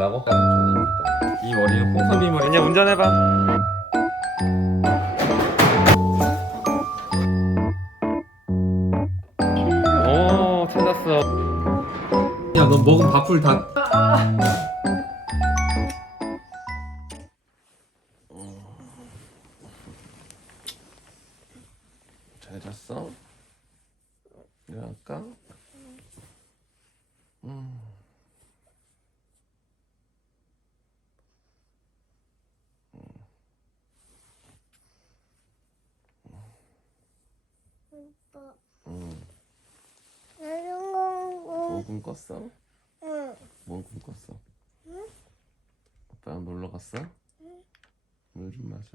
주려고? 존입니다. 이 머리는 홍섭이 머리. 그냥 운전해봐. 오, 찾았어. 야, 너 먹은 밥풀 다. 잘 잤어? 일어날까? 오빠. 응. 나는 거. 뭐 꿈 꿨어? 응. 뭐 꿈 꿨어? 응? 아빠랑 놀러 갔어? 응. 물 좀 마셔.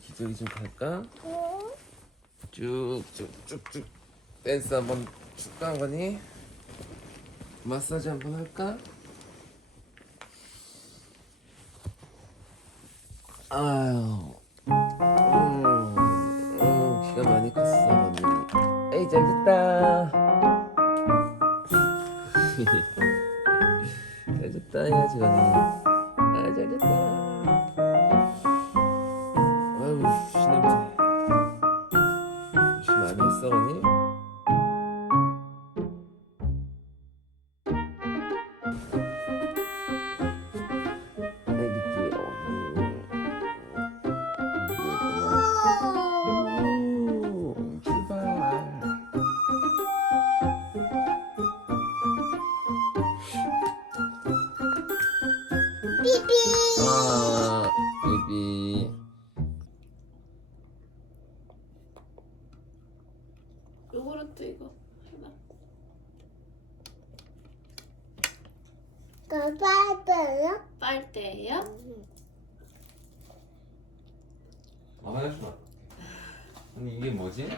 기저귀 좀 갈까? 응. 쭉쭉쭉쭉 댄스 한번 줄까 하거니? 마사지 한번 할까? 아유, 기가 많이 컸어, 언니. 에이, 잘 됐다. 잘 됐다 해야지, 언니. 아, 잘 됐다. 아유, 씨 냄새. 씨 많이 했어, 언니? 애기 귀여워. 출발. 삐삐. 아, 베이비. 요구르트 이거 해봐. 가봐봐요. 빨대예요? 해주면 안 아니 이게 뭐지?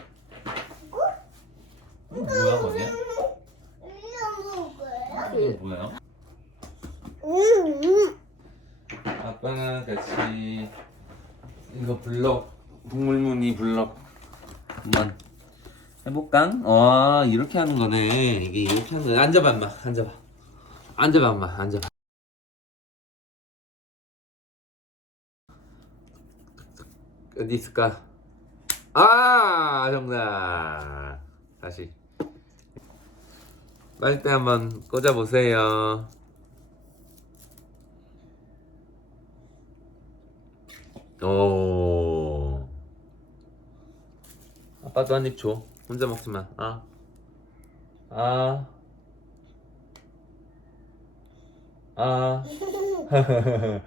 뭐야 거기야? 이거 먹어요? 이게 뭐야? 응. 아빠는 같이 이거 블럭 동물무늬 블럭 한번 해볼까? 와 이렇게 하는 거네. 이게 이렇게 하는 거네. 앉아봐 엄마. 앉아봐. 앉아봐 엄마. 앉아봐. 어디 있을까? 아 정답. 다시 빨대 한번 꽂아보세요. 오. 아빠도 한 입 줘. 혼자 먹지 마. 아. 아. 아.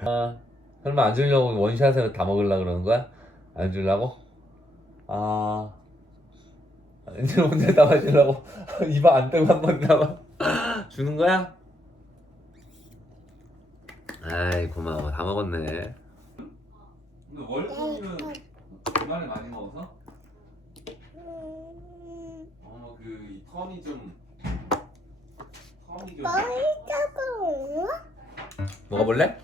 아. 설마 안 주려고 원샷으로 다 먹으려고 그러는 거야? 안 주려고? 아. 이제 혼자 다 마시려고 입 안 뜨고 한 번 남아. 주는 거야? 아이 고마워. 다 먹었네. 근데 월급이면 주말에 많이 먹어서? 그 턴이 좀 머리카락. 먹어볼래?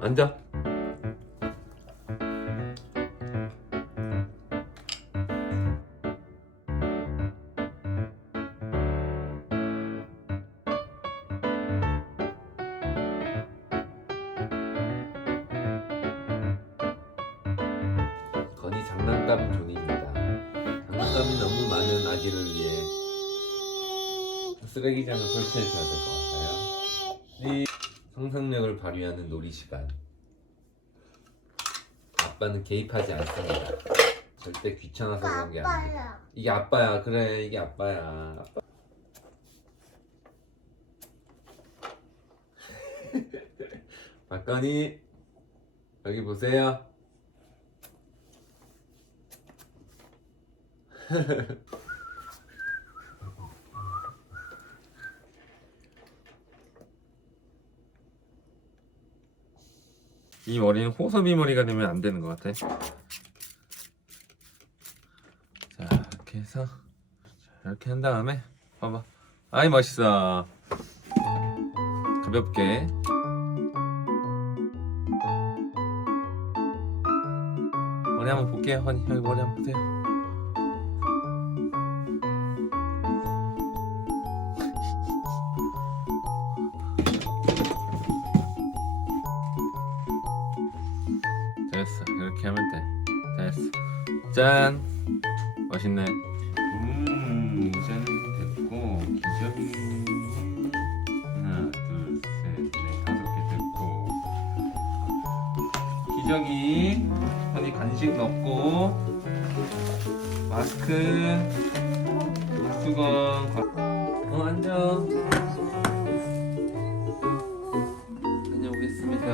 앉아. 건이 장난감 존입니다. 장난감이 너무 많은 아기를 위해 쓰레기장을 설치해줘야 될 것 같아요. 상상력을 발휘하는 놀이 시간. 아빠는 개입하지 않습니다. 절대 귀찮아서 그런 게 아니에요. 아빠야. 이게 아빠야. 그래 이게 아빠야. 아빠. 박건이 여기 보세요. 이 머리는 호섭이 머리가 되면 안 되는 것 같아. 자 이렇게 해서 이렇게 한 다음에 봐봐. 아이 멋있어. 가볍게. 머리 한번 볼게요. 허니 여기 머리 한번 보세요. 됐어. 이렇게 하면 돼. 됐어. 짠. 멋있네. 짠 됐고 기저귀 하나 둘셋넷 다섯 개 됐고 기저귀 허니 간식 넣고 마스크 수건 앉아. 다녀오겠습니다.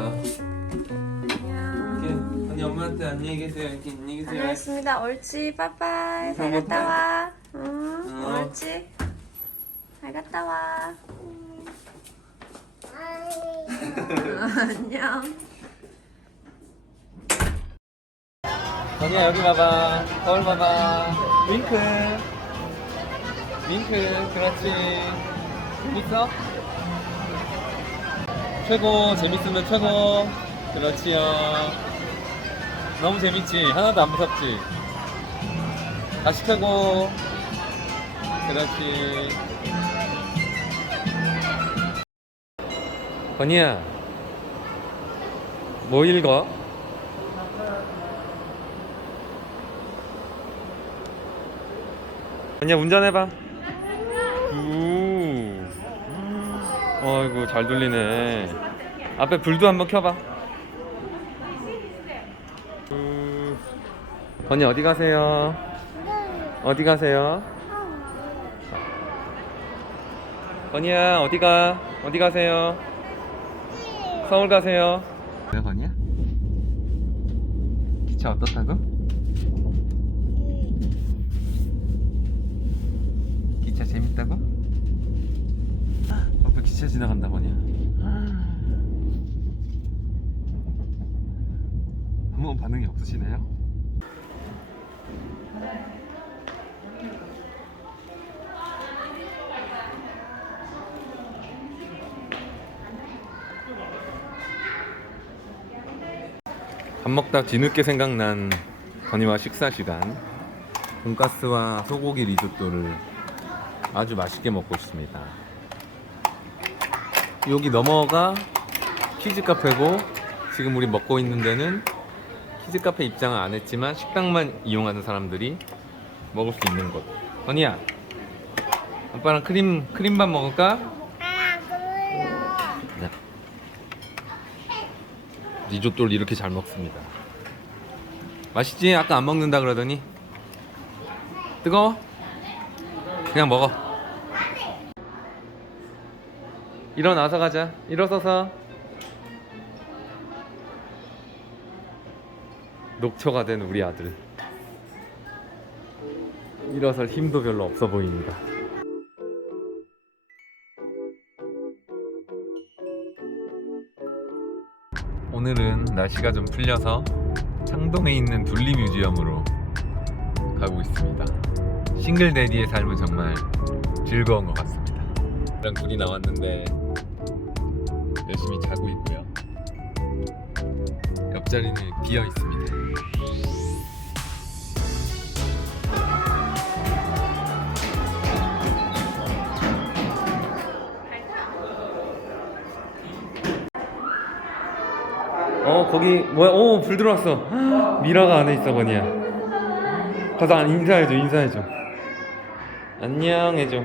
이렇게 언니 엄마한테 안녕히 계세요. 이렇게 안녕히 계세요. 알겠습니다. 옳지. 빠빠이. 잘 한번 갔다 와. 응. 어. 옳지. 잘 갔다 와. 안녕. 언니야 여기 봐봐. 거울 봐봐. 윙크. 윙크. 그렇지. 재밌어? 최고. 재밌으면 최고. 그렇지요. 너무 재밌지? 하나도 안 무섭지? 다시 최고. 그렇지. 건이야 뭐 읽어? 건이야 운전해봐. 어이구 잘 돌리네. 앞에 불도 한번 켜봐. 건이 어디 가세요? 어디 가세요? 건이야 어디 가? 어디 가세요? 서울 가세요. 왜 건이야? 기차 어떻다고? 기차 재밌다고? 앞에 기차 지나간다 건이야. 아무 반응이 없으시네요? 밥 먹다 뒤늦게 생각난 건이와 식사 시간. 돈가스와 소고기 리조또를 아주 맛있게 먹고 있습니다. 여기 너머가 키즈 카페고 지금 우리 먹고 있는 데는 키즈 카페 입장은 안 했지만 식당만 이용하는 사람들이 먹을 수 있는 곳. 건이야 아빠랑 크림밥 먹을까? 네. 리조또를 이렇게 잘 먹습니다. 맛있지? 아까 안 먹는다 그러더니. 뜨거워? 그냥 먹어. 일어나서 가자. 일어서서. 녹초가 된 우리 아들. 일어설 힘도 별로 없어 보입니다. 오늘은 날씨가 좀 풀려서 창동에 있는 둘리 뮤지엄으로 가고 있습니다. 싱글 데디의 삶은 정말 즐거운 것 같습니다. 저랑 둘이 나왔는데 열심히 자고 있고요. 옆자리는 비어 있습니다. 거기 뭐야? 불 들어왔어. 미라가 안에 있어 건이야. 가서 인사해줘. 안녕 해줘.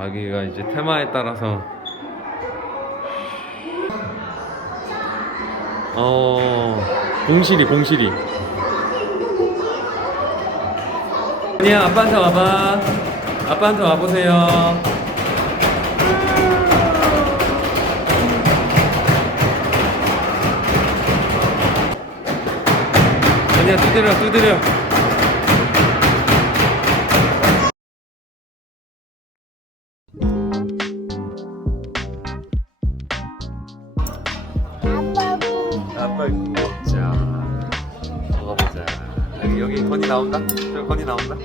여기가 이제 테마에 따라서 봉실이. 건이야 아빠한테 와봐. 아빠한테 와보세요. 아니야 두드려. 아빠 먹자. 먹어보자. 여기 건이 나온다. 저기 건이 나온다.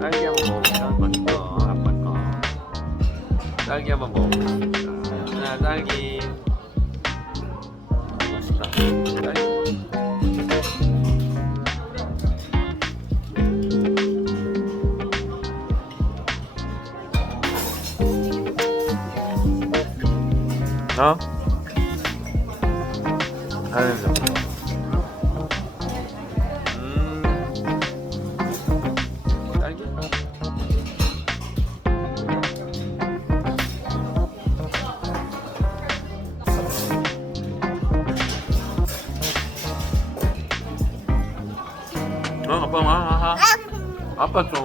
딸기 한번 먹어보자. 건이 거, 아빠 거. 딸기 한번 먹어보겠습니다. 건이야 딸기. 맛있다. 딸기. 어? 아니죠. 딸기? 아빠 와. 아빠 좀.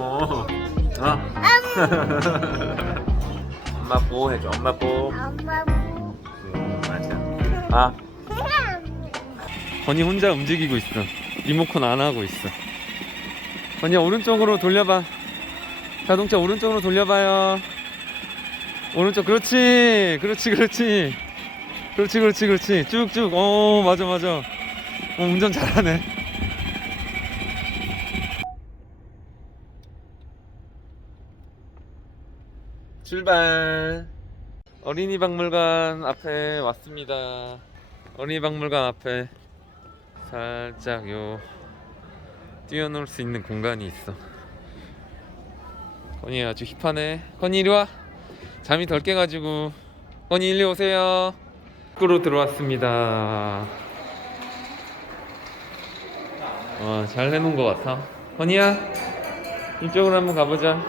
엄마 뽀 해줘. 엄마 뽀. 엄마 맞아. 건이 혼자 움직이고 있어. 리모컨 안 하고 있어. 건이야 오른쪽으로 돌려봐. 자동차 오른쪽으로 돌려봐요. 오른쪽 그렇지. 그렇지. 쭉쭉. 맞아. 운전 잘하네. 출발. 어린이 박물관 앞에 왔습니다. 어린이 박물관 앞에 살짝 뛰어놀 수 있는 공간이 있어. 건이 아주 힙하네. 건이 이리 와. 잠이 덜 깨가지고. 건이 일리 오세요. 밖으로 들어왔습니다. 잘 해놓은 것 같아. 건이야 이쪽으로 한번 가보자.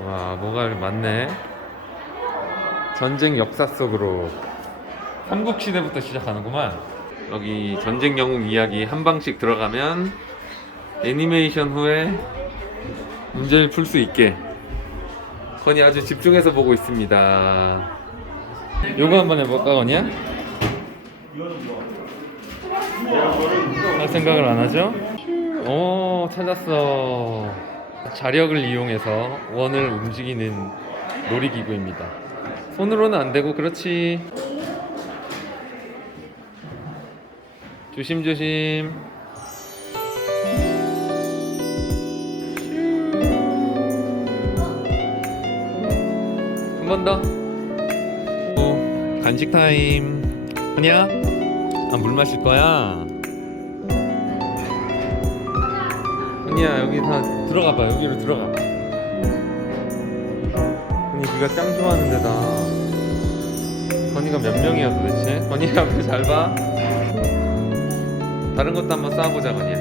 와 뭐가 이렇게 많네. 전쟁 역사 속으로 삼국시대부터 시작하는구만. 여기 전쟁 영웅 이야기 한 방씩 들어가면 애니메이션 후에 문제를 풀 수 있게. 건이 아주 집중해서 보고 있습니다. 요거 한번 해볼까 건이야? 할 생각을 안 하죠? 오 찾았어. 자력을 이용해서 원을 움직이는 놀이기구입니다. 손으로는 안 되고. 그렇지. 조심조심. 한 번 더. 간식 타임. 아니야? 물 마실 거야? 아니야 여기 다 들어가봐. 여기로 들어가봐. 건이 네가 짱 좋아하는 데다. 건이가 몇 명이야 도대체? 건이 앞에 잘 봐. 다른 것도 한번 쌓아보자 건이야.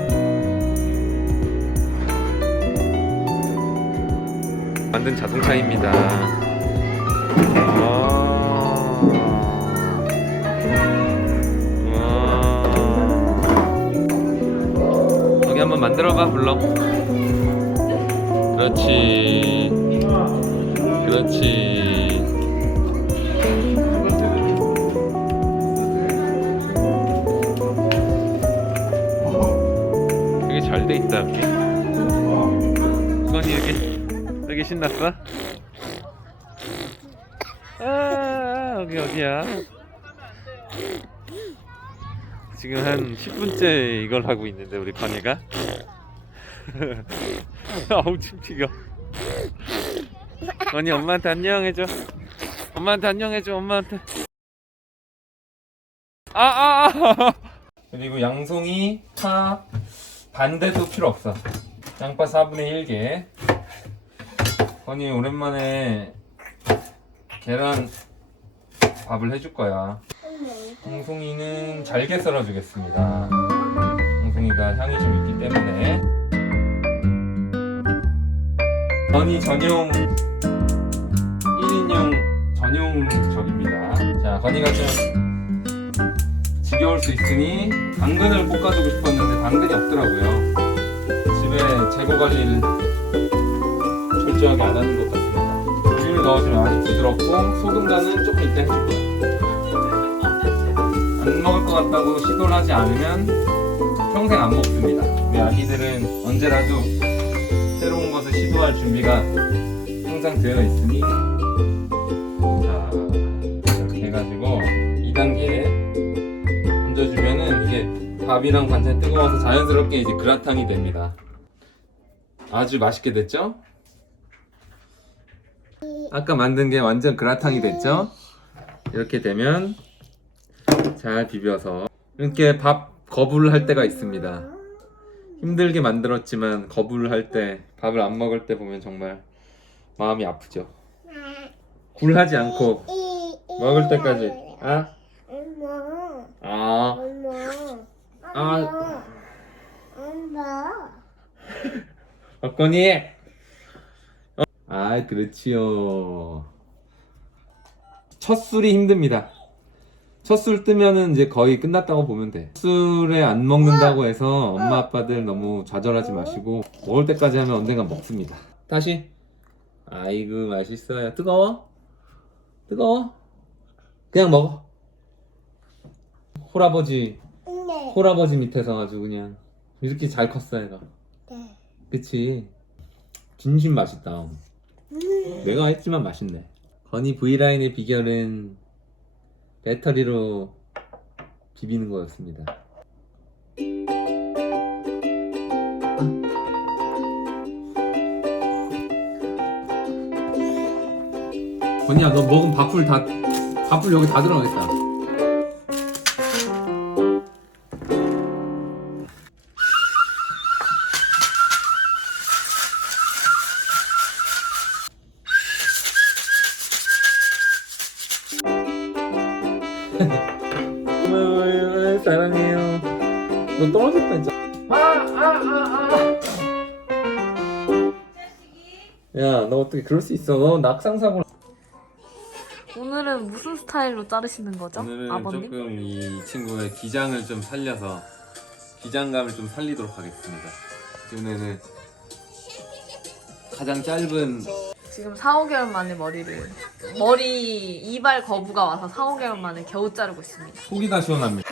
만든 자동차입니다. 여기 한번 만들어봐. 불러. 그렇지. 되게 잘 돼 있다 여기. 건이 여기 신났어? 여기야. 지금 한 10분째 이걸 하고 있는데 우리 건이가. 아우 침 튀겨. 건이 엄마한테 안녕해줘. 엄마한테. 그리고 양송이, 파, 반대도 필요 없어. 양파 4분의 1개. 건이 오랜만에 계란 밥을 해줄 거야. 홍송이는 잘게 썰어주겠습니다. 홍송이가 향이 좀 있기 때문에. 건이 전용 1인용 전용 적입니다. 자, 건이가 좀 지겨울 수 있으니 당근을 볶아주고 싶었는데 당근이 없더라고요. 집에 재고 관리를 철저하게 안 하는 것 같습니다. 우유를 넣어주면 아주 부드럽고 소금 간은 조금 이따 해줄 거야. 안 먹을 것 같다고 시도를 하지 않으면 평생 안 먹습니다. 우리 아기들은 언제라도 새로운 것을 시도할 준비가 항상 되어 있으니. 자, 이렇게 해가지고 2단계 얹어주면은 이게 밥이랑 반찬이 뜨거워서 자연스럽게 이제 그라탕이 됩니다. 아주 맛있게 됐죠? 아까 만든 게 완전 그라탕이 됐죠? 이렇게 되면 잘 비벼서 이렇게 밥 거부를 할 때가 있습니다. 힘들게 만들었지만 거부를 할 때, 밥을 안 먹을 때 보면 정말 마음이 아프죠. 굴하지 않고 먹을 때까지. 아? 엄마. 아. 엄마. 아. 엄마. 박건이. 아, 그렇지요. 첫 술이 힘듭니다. 첫 술 뜨면은 이제 거의 끝났다고 보면 돼. 술에 안 먹는다고 해서 엄마 아빠들 너무 좌절하지 마시고 먹을 때까지 하면 언젠간 먹습니다. 다시. 아이고 맛있어요. 뜨거워? 뜨거워? 그냥 먹어. 홀아버지 네. 홀아버지 밑에서 아주 그냥 이렇게 잘 컸어 얘가. 네. 그치? 진심 맛있다. 내가 했지만 맛있네. 건이 V라인의 비결은 배터리로 비비는 거였습니다. 건이야, 너 먹은 밥풀 여기 다 들어가겠다. 사랑해요. 너 떨어졌다 진짜. 야, 너 어떻게 그럴 수 있어? 너 낙상사고. 오늘은 무슨 스타일로 자르시는 거죠? 오늘은 아버님? 조금 이 친구의 기장을 좀 살려서 기장감을 좀 살리도록 하겠습니다. 이번에는 가장 짧은 지금 4, 5개월 만에 이발 거부가 와서 4, 5개월 만에 겨우 자르고 있습니다. 속이 다 시원합니다.